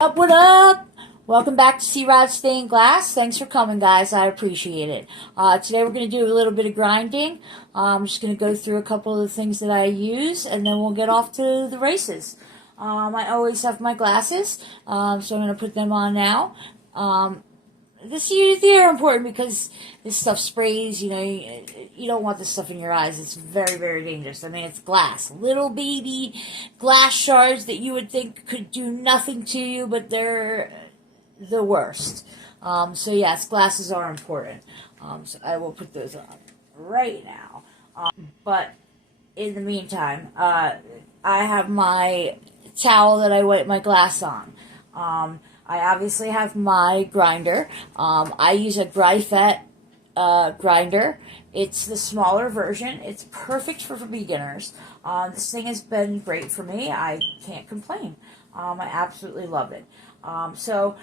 What up? Welcome back to C-Rod Stained Glass. Thanks for coming, guys. I appreciate it. Today we're going to do a little bit of grinding. I'm just going to go through a couple of the things that I use, and then we'll get off to the races. I always have my glasses, so I'm going to put them on now. They're important because this stuff sprays, you don't want this stuff in your eyes. It's very, very dangerous. I mean, it's glass. Little baby glass shards that you would think could do nothing to you, but they're the worst. So yes, glasses are important. So I will put those on right now. But in the meantime, I have my towel that I wipe my glass on. I obviously have my grinder. I use a Gryphette grinder. It's the smaller version. It's perfect for beginners. This thing has been great for me. I can't complain. I absolutely love it. So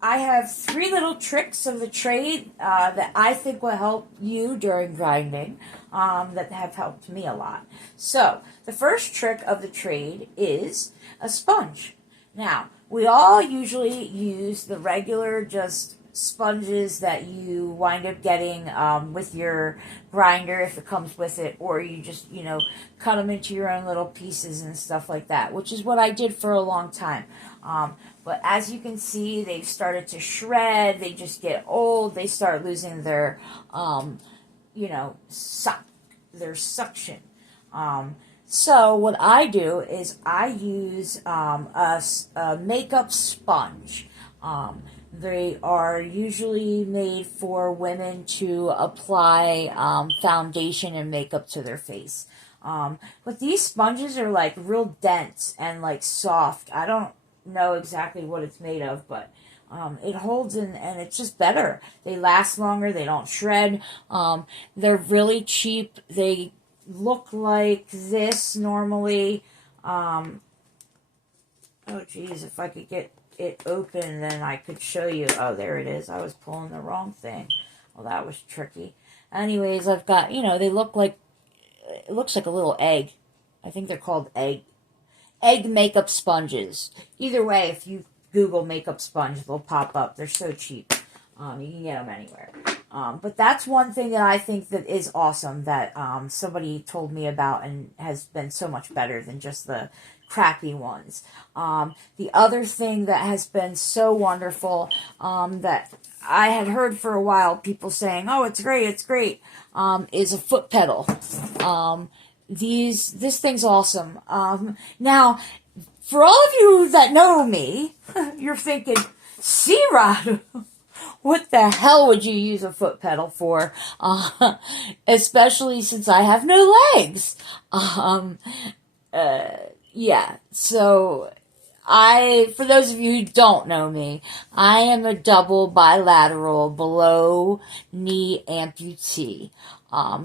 I have 3 little tricks of the trade that I think will help you during grinding that have helped me a lot. So the first trick of the trade is a sponge. Now, we all usually use the regular just sponges that you wind up getting with your grinder if it comes with it, or you just, cut them into your own little pieces and stuff like that, which is what I did for a long time. But as you can see, they've started to shred, they just get old, they start losing their, their suction. So what I do is I use a makeup sponge. They are usually made for women to apply foundation and makeup to their face. But these sponges are like real dense and like soft. I don't know exactly what it's made of, but it holds and it's just better. They last longer. They don't shred. They're really cheap. They look like this normally. Oh geez, if I could get it open, then I could show you. Oh, there it is. I was pulling the wrong thing. Well, that was tricky. Anyways, I've got, they look like, it looks like a little egg. I think they're called egg makeup sponges. Either way, if you Google makeup sponge, they'll pop up. They're so cheap. You can get them anywhere. But that's one thing that I think that is awesome that somebody told me about and has been so much better than just the crappy ones. The other thing that has been so wonderful that I had heard for a while people saying, oh, it's great, is a foot pedal. This thing's awesome. Now, for all of you that know me, you're thinking, C-Rod, what the hell would you use a foot pedal for? Especially since I have no legs. Yeah, so for those of you who don't know me, I am a double bilateral below knee amputee.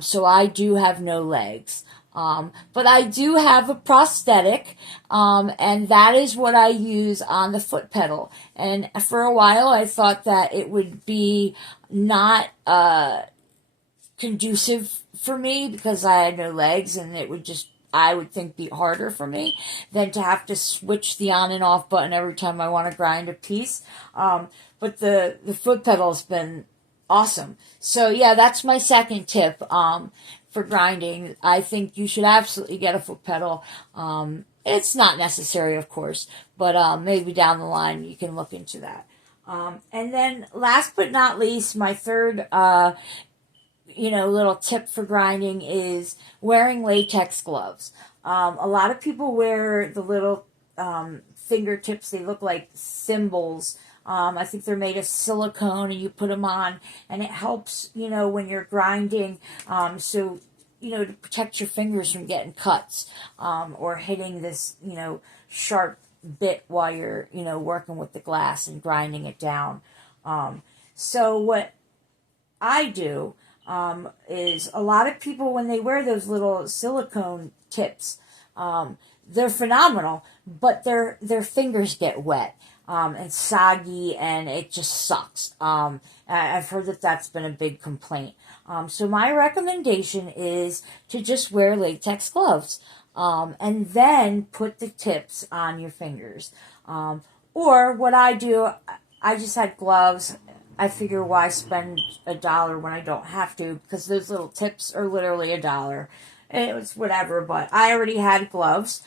So I do have no legs. But I do have a prosthetic, and that is what I use on the foot pedal. And for a while, I thought that it would be not conducive for me because I had no legs, and it would just, I would think, be harder for me than to have to switch the on and off button every time I want to grind a piece. But the foot pedal's been awesome. So yeah, that's my second tip. For grinding, I think you should absolutely get a foot pedal. It's not necessary, of course, but maybe down the line you can look into that. And then last but not least, my third, little tip for grinding is wearing latex gloves. A lot of people wear the little fingertips. They look like cymbals. I think they're made of silicone, and you put them on, and it helps, when you're grinding, so, to protect your fingers from getting cuts, or hitting this, sharp bit while you're, working with the glass and grinding it down. So what I do, is a lot of people, when they wear those little silicone tips, they're phenomenal, but their fingers get wet. And soggy, and it just sucks. I've heard that that's been a big complaint. So my recommendation is to just wear latex gloves, and then put the tips on your fingers. Or what I do, I just had gloves. I figure why spend $1 when I don't have to, because those little tips are literally $1. And it was whatever, but I already had gloves.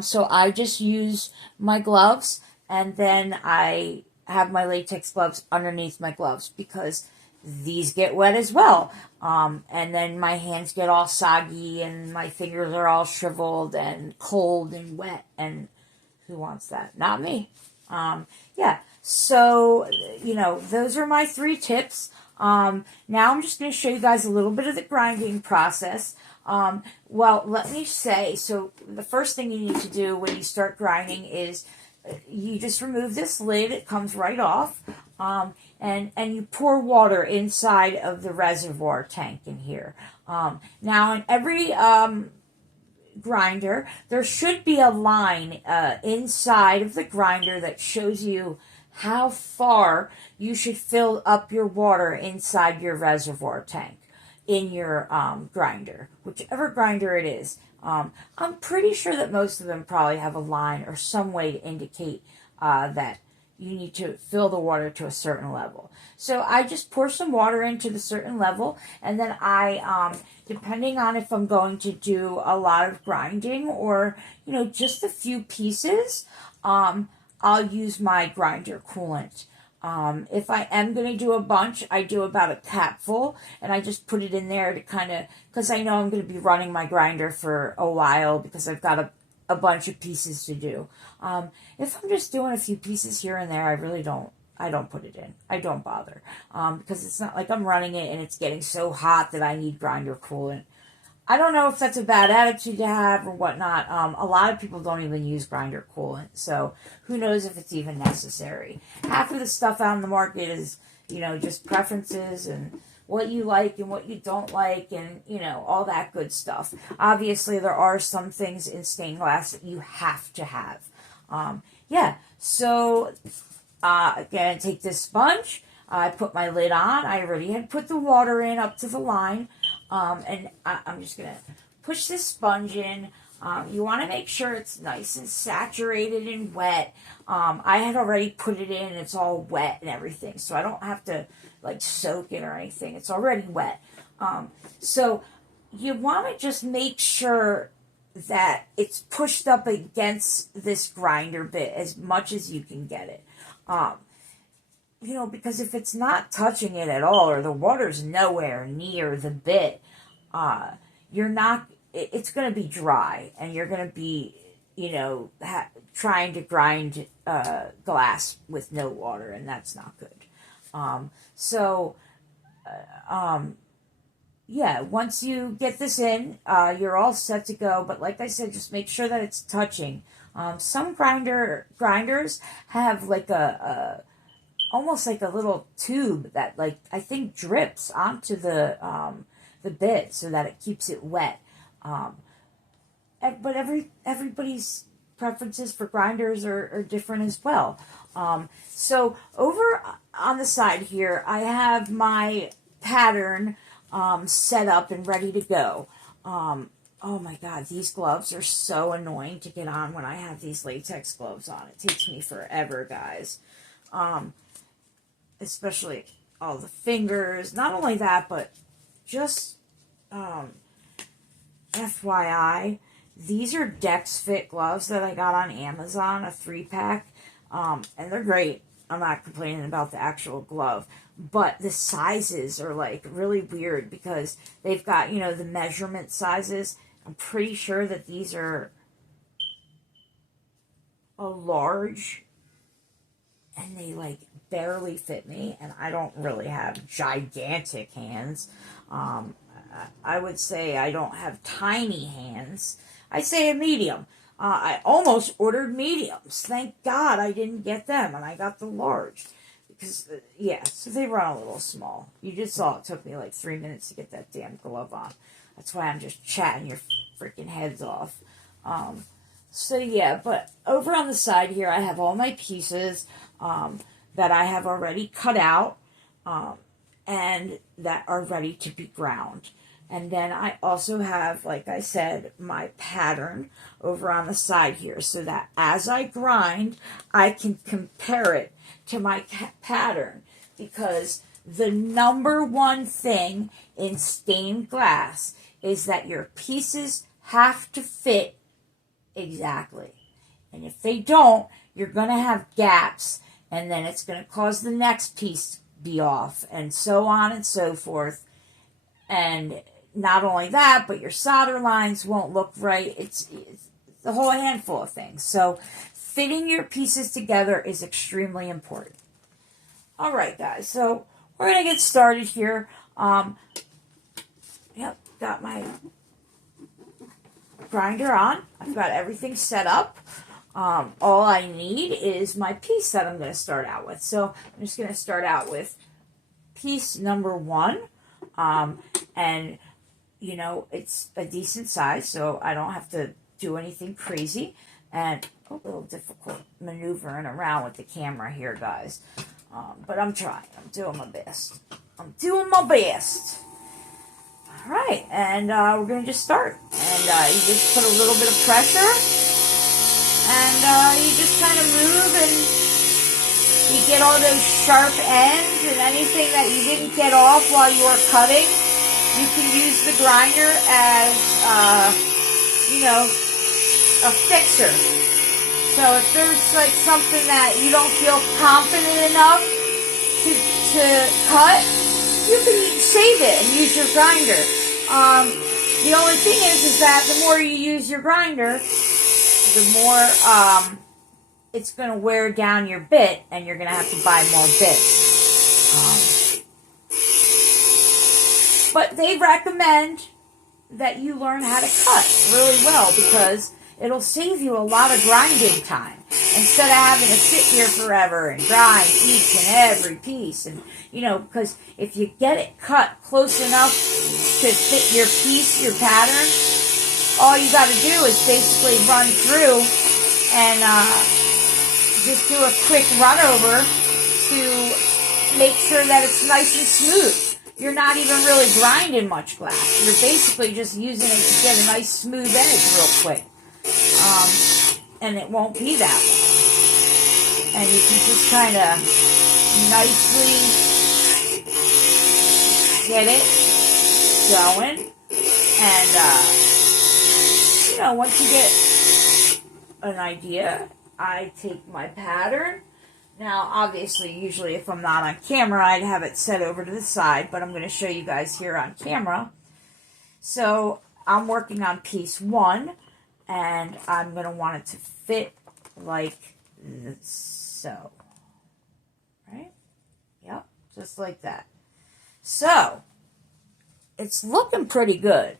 So I just use my gloves, and then I have my latex gloves underneath my gloves because these get wet as well. And then my hands get all soggy and my fingers are all shriveled and cold and wet. And who wants that? Not me. Yeah. So, those are my 3 tips. Now I'm just going to show you guys a little bit of the grinding process. Well, let me say, so the first thing you need to do when you start grinding is you just remove this lid. It comes right off. And you pour water inside of the reservoir tank in here. Now, in every grinder, there should be a line inside of the grinder that shows you how far you should fill up your water inside your reservoir tank in your grinder, whichever grinder it is. I'm pretty sure that most of them probably have a line or some way to indicate that you need to fill the water to a certain level. So I just pour some water into the certain level, and then I, depending on if I'm going to do a lot of grinding or, just a few pieces, I'll use my grinder coolant. If I am going to do a bunch, I do about a capful, and I just put it in there to kind of, because I know I'm going to be running my grinder for a while because I've got a bunch of pieces to do. If I'm just doing a few pieces here and there, I don't put it in. I don't bother. Because it's not like I'm running it and it's getting so hot that I need grinder coolant. I don't know if that's a bad attitude to have or whatnot. A lot of people don't even use grinder coolant, so who knows if it's even necessary. Half of the stuff out on the market is, just preferences and what you like and what you don't like and, all that good stuff. Obviously, there are some things in stained glass that you have to have. Yeah, so again, take this sponge. I put my lid on. I already had put the water in up to the line. And I'm just going to push this sponge in. You want to make sure it's nice and saturated and wet. I had already put it in and it's all wet and everything, so I don't have to soak it or anything. It's already wet. So you want to just make sure that it's pushed up against this grinder bit as much as you can get it. Because if it's not touching it at all or the water's nowhere near the bit, it's going to be dry and you're going to be, trying to grind glass with no water, and that's not good. Yeah, once you get this in, you're all set to go. But like I said, just make sure that it's touching. Some grinders have almost like a little tube that I think drips onto the bit so that it keeps it wet. But everybody's preferences for grinders are different as well. So over on the side here, I have my pattern set up and ready to go. Oh my God, these gloves are so annoying to get on when I have these latex gloves on. It takes me forever, guys. Especially all the fingers. Not only that, but just FYI, these are Dex Fit gloves that I got on Amazon, a 3-pack, and they're great. I'm not complaining about the actual glove, but the sizes are really weird because they've got, the measurement sizes. I'm pretty sure that these are a large, and they barely fit me, and I don't really have gigantic hands. I would say I don't have tiny hands. I say a medium. I almost ordered mediums. Thank God I didn't get them, and I got the large. Because, so they run a little small. You just saw it took me 3 minutes to get that damn glove on. That's why I'm just chatting your freaking heads off. So yeah, but over on the side here, I have all my pieces that I have already cut out and that are ready to be ground. And then I also have, like I said, my pattern over on the side here, so that as I grind, I can compare it to my pattern. Because the number one thing in stained glass is that your pieces have to fit exactly. And if they don't, you're going to have gaps, and then it's going to cause the next piece to be off, and so on and so forth. And not only that, but your solder lines won't look right. It's a whole handful of things. So fitting your pieces together is extremely important. All right, guys. So we're going to get started here. Yep, got my grinder on. I've got everything set up. All I need is my piece that I'm going to start out with. So I'm just going to start out with piece number 1. And, you know, it's a decent size, so I don't have to do anything crazy. And a little difficult maneuvering around with the camera here, guys. But I'm trying. I'm doing my best. I'm doing my best. All right, and we're going to just start. And you just put a little bit of pressure. And you just kind of move, and you get all those sharp ends and anything that you didn't get off while you were cutting. You can use the grinder as, you know, a fixer. So if there's like something that you don't feel confident enough to cut, you can save it and use your grinder. The only thing is that the more you use your grinder, the more it's going to wear down your bit, and you're going to have to buy more bits. But they recommend that you learn how to cut really well, because it'll save you a lot of grinding time. Instead of having to sit here forever and grind each and every piece. And, you know, because if you get it cut close enough to fit your piece, your pattern, all you got to do is basically run through and just do a quick run over to make sure that it's nice and smooth. You're not even really grinding much glass. You're basically just using it to get a nice smooth edge real quick. And it won't be that long. And you can just kind of nicely get it going. And, you know, once you get an idea, I take my pattern. Now, obviously, usually if I'm not on camera, I'd have it set over to the side, but I'm going to show you guys here on camera. So, I'm working on piece 1, and I'm going to want it to fit like so. Right? Yep, just like that. So, it's looking pretty good.